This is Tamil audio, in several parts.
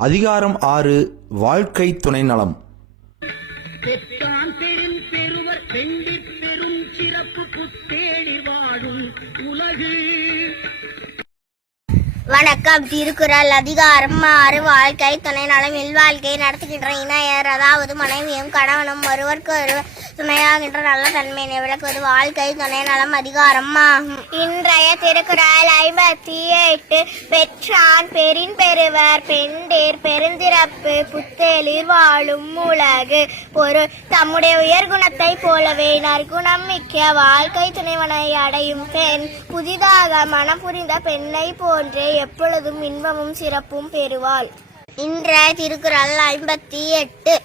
அதிகாரம் ஆறு வாழ்க்கை துணை நலம் பெற்றான் பெரும் பெருவர் பெண்டிற் பெரும் சிறப்பு புத்தேடி வாழும் உலகு. வணக்கம். திருக்குறள் அதிகாரம் ஆறு வாழ்க்கை துணை நலம் இல்வாழ்க்கை நடத்துகின்ற இணையர் அதாவது மனைவியும் கணவனும் ஒருவருக்கு ஒருவர் துணையாகின்ற நல்ல தன்மையினை விளக்குவது வாழ்க்கை துணை நலம் அதிகாரம் ஆகும் இன்றைய திருக்குறள் ஐம்பத்தி எட்டு பெற்றான் பெரின் பெறுவர் பெண்டேர் பெருந்திறப்பு புத்தேளிர் வாழும் உலகு. ஒரு தம்முடைய உயர்குணத்தை போலவே நற்குணம் மிக்க வாழ்க்கை துணைவனை அடையும் பெண் புதிதாக மனம் புரிந்த பெண்ணை போன்றே எப்பொழுதும் இன்பமும் சிறப்பும் பெறுவாள். இன்றைய திருக்குறள் ஐம்பத்தி எட்டு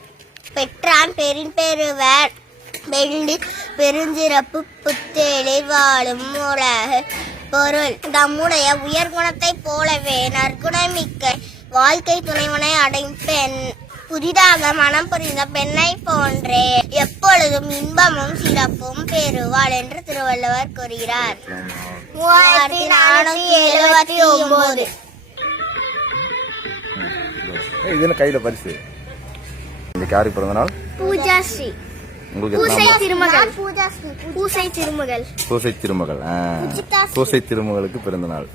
பெற்றான் பெரின் பெறுவர் வெள்ளி பெருஞ்சிறப்பு புத்தேளிர் வாழும் உலகு பொருள். தம்முடைய உயர்குணத்தைப் போலவே நற்குணமிக்க வாழ்க்கை துணைவனை அடையும் பெண் புதிதாக மனம் புரிந்த பெண்ணை போன்றே எப்பொழுதும் இன்பமும் சிறப்பும் பெறுவாள் என்று திருவள்ளுவர் கூறுகிறார். மூவாயிரத்தி நானூத்தி எழுபத்தி ஒன்பது இது என்ன கையில் பரிசு? இன்னைக்கு யாருக்கு பிறந்த நாள்? பூஜா ஸ்ரீ. உங்களுக்கு பூசை திருமகள். பூசை திருமகள். பூசை திருமகளுக்கு பிறந்த நாள்